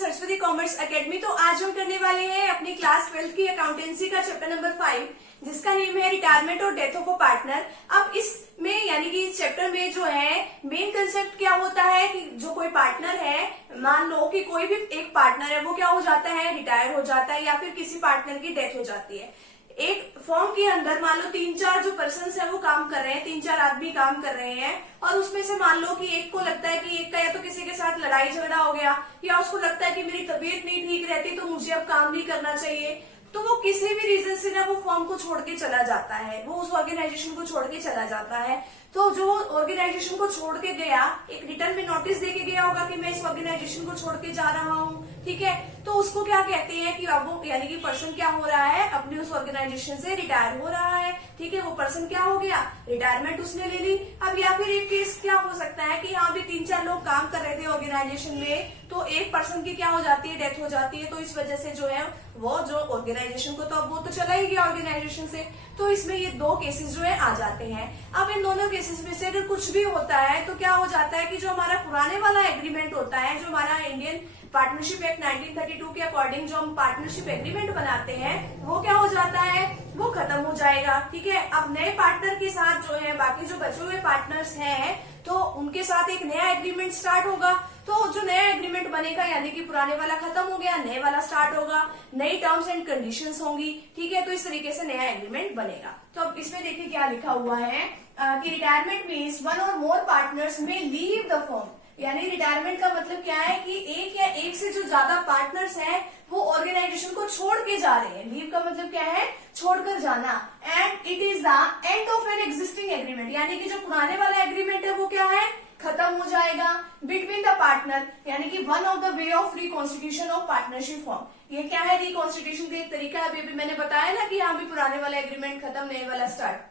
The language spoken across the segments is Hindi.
Saraswati commerce academy. तो आज हम करने वाले हैं अपनी क्लास 12 की अकाउंटेंसी का चैप्टर नंबर 5, जिसका नेम है रिटायरमेंट और डेथ ऑफ अ पार्टनर। अब इसमें यानी कि इस चैप्टर में जो है मेन कंसेप्ट क्या होता है कि जो कोई पार्टनर है, मान लो कि कोई भी एक पार्टनर है, वो क्या हो जाता है, रिटायर हो जाता है या फिर किसी पार्टनर की डेथ हो जाती है। एक फॉर्म के अंदर मान लो 3-4 जो पर्सन है वो काम कर रहे हैं, 3-4 आदमी काम कर रहे हैं, और उसमें से मान लो कि एक को लगता है कि एक का या तो किसी के साथ लड़ाई झगड़ा हो गया, या उसको लगता है कि मेरी तबीयत नहीं ठीक रहती तो मुझे अब काम नहीं करना चाहिए, तो वो किसी भी रीजन से ना वो फॉर्म को छोड़ के चला जाता है, वो उस ऑर्गेनाइजेशन को छोड़ के चला जाता है। तो जो ऑर्गेनाइजेशन को छोड़ के गया, एक रिटर्न में नोटिस दे के गया होगा कि मैं इस ऑर्गेनाइजेशन को छोड़ के जा रहा हूँ, ठीक है। तो उसको क्या कहते हैं कि अब वो यानी कि पर्सन क्या हो रहा है, अपनी उस ऑर्गेनाइजेशन से रिटायर हो रहा है, ठीक है। वो पर्सन क्या हो गया, रिटायरमेंट उसने ले ली। अब या फिर एक केस क्या हो सकता है कि यहाँ भी 3-4 लोग काम कर रहे थे ऑर्गेनाइजेशन में, तो एक पर्सन की क्या हो जाती है, डेथ हो जाती है। तो इस वजह से जो है वो जो ऑर्गेनाइजेशन को तो अब वो तो चला ही गया ऑर्गेनाइजेशन से, तो इसमें ये 2 केसेस जो है आ जाते हैं। अब इन दोनों केसेस में से अगर कुछ भी होता है तो क्या हो जाता है कि जो हमारा पुराने वाला एग्रीमेंट होता है, जो हमारा इंडियन पार्टनरशिप एक्ट 1932 के अकॉर्डिंग जो हम पार्टनरशिप एग्रीमेंट बनाते हैं, वो क्या हो जाता है, वो खत्म हो जाएगा, ठीक है। अब नए पार्टनर के साथ जो है बाकी जो बचे हुए पार्टनर्स हैं, तो उनके साथ एक नया एग्रीमेंट स्टार्ट होगा। तो जो नया एग्रीमेंट बनेगा यानी कि पुराने वाला खत्म हो गया, नए वाला स्टार्ट होगा, नई टर्म्स एंड कंडीशंस होंगी, ठीक है। तो इस तरीके से नया एग्रीमेंट बनेगा। तो अब इसमें देखिए क्या लिखा हुआ है कि रिटायरमेंट मीन्स वन और मोर पार्टनर्स में लीव द फर्म। यानी रिटायरमेंट का मतलब क्या है कि एक या एक से जो ज्यादा पार्टनर्स हैं वो ऑर्गेनाइजेशन को छोड़ के जा रहे हैं। लीव का मतलब क्या है, छोड़कर जाना। And it is the end of an existing agreement, यानी कि जो पुराने वाला एग्रीमेंट है वो क्या है, खत्म हो जाएगा। बिटवीन द पार्टनर, यानी कि one of the way of reconstitution of partnership form. ये क्या है, रिकॉन्स्टिट्यूशन का एक तरीका है। अभी मैंने बताया ना कि यहाँ भी पुराने वाला एग्रीमेंट खत्म, नए वाला start.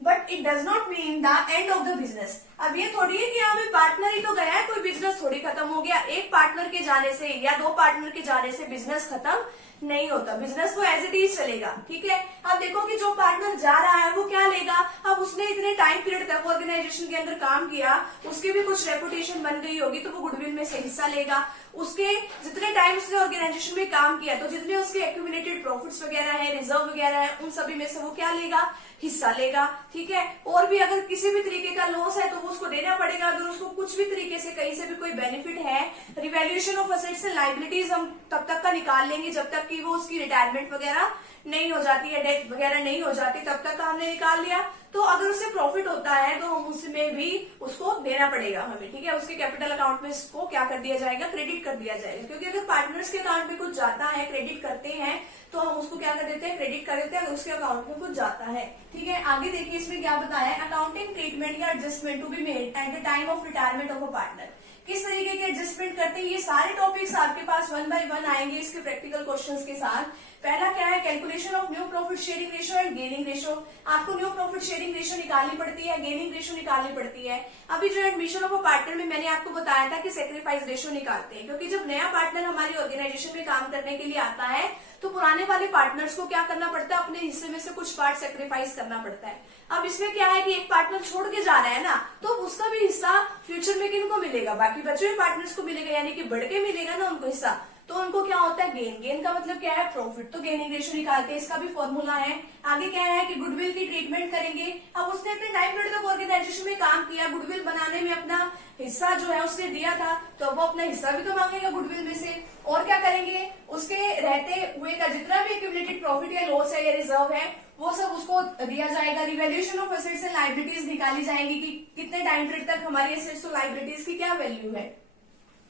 But it does not mean the end of the business. अब ये थोड़ी है कि यहाँ पे पार्टनर ही तो गया है, कोई बिजनेस थोड़ी खत्म हो गया। एक पार्टनर के जाने से या 2 पार्टनर के जाने से बिजनेस खत्म नहीं होता, बिजनेस तो एज इट इज चलेगा, ठीक है। अब देखो कि जो पार्टनर जा रहा है वो क्या लेगा, अब उसने इतने टाइम पीरियड तक ऑर्गेनाइजेशन के अंदर काम किया, उसकी भी कुछ रेपुटेशन बन गई होगी, तो वो गुडविल में से हिस्सा लेगा। उसके जितने टाइम उसने ऑर्गेनाइजेशन में काम किया, तो जितने उसके एक्यूमुलेटेड प्रॉफिट्स वगैरह है, रिजर्व वगैरह है, उन सभी में से वो क्या लेगा, हिस्सा लेगा, ठीक है। और भी अगर किसी भी तरीके का लॉस है तो वो उसको देना पड़ेगा। अगर उसको कुछ भी तरीके से कहीं से भी कोई बेनिफिट है, revaluation of assets and liabilities हम तब तक का निकाल लेंगे जब तक कि वो उसकी रिटायरमेंट वगैरह नहीं हो जाती है, डेथ वगैरह नहीं हो जाती, तब तक का हमने निकाल लिया। तो अगर उससे प्रॉफिट होता है तो हम उसमें भी उसको देना पड़ेगा हमें, ठीक है। उसके कैपिटल अकाउंट में इसको क्या कर दिया जाएगा, क्रेडिट कर दिया जाएगा। क्योंकि अगर पार्टनर्स के अकाउंट में कुछ जाता है, क्रेडिट करते हैं, तो हम उसको क्या कर देते हैं, क्रेडिट कर देते हैं अगर उसके अकाउंट में कुछ जाता है, ठीक है। आगे देखिए इसमें क्या बताया, अकाउंटिंग ट्रीटमेंट या adjustment to be made at the time of retirement of a partner. किस तरीके के एडजस्टमेंट करते हैं, ये सारे टॉपिक्स आपके पास 1 by 1 आएंगे इसके प्रैक्टिकल क्वेश्चंस के साथ। पहला क्या है, calculation of new profit sharing ratio and gaining ratio. आपको न्यू प्रॉफिट शेयरिंग रेशियो निकालनी पड़ती है, गेनिंग रेशियो निकालनी पड़ती है। अभी जो एडमिशन ऑफ अ पार्टनर में मैंने आपको बताया था कि सेक्रीफाइस रेशियो निकालते हैं, क्योंकि जब नया पार्टनर हमारी ऑर्गेनाइजेशन में काम करने के लिए आता है तो पुराने वाले पार्टनर्स को क्या करना पड़ता है, अपने हिस्से में से कुछ पार्ट सेक्रीफाइस करना पड़ता है। अब इसमें क्या है कि एक पार्टनर छोड़ के जा रहा है ना, तो उसका भी हिस्सा फ्यूचर में किनको मिलेगा, बाकी बचे हुए पार्टनर्स को मिलेगा, यानी कि बढ़ के मिलेगा ना उनको हिस्सा। तो उनको क्या होता है, गेन। गेन का मतलब क्या है, प्रॉफिट। तो गेनिंग रेशियो निकालते हैं, इसका भी फॉर्मूला है। आगे क्या है कि गुडविल की ट्रीटमेंट करेंगे। अब उसने अपने टाइम पीरियड तक ऑर्गेनाइजेशन में काम किया, गुडविल बनाने में अपना हिस्सा जो है उसने दिया था, तो वो अपना हिस्सा भी तो मांगेगा गुडविल में से। और क्या करेंगे, उसके रहते हुए का जितना भी एक्यूमुलेटेड प्रॉफिट या लॉस है या रिजर्व है वो सब उसको दिया जाएगा। Revaluation of assets and liabilities निकाली जाएंगी कि कितने टाइम पीरियड तक हमारी एसेट्स और लायबिलिटीज की क्या वैल्यू है।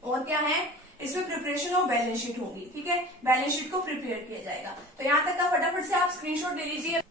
और क्या है, इसमें प्रिपरेशन ऑफ बैलेंस शीट होगी, ठीक है। बैलेंस शीट को प्रिपेयर किया जाएगा। तो यहाँ तक का फटाफट से आप स्क्रीनशॉट ले लीजिए।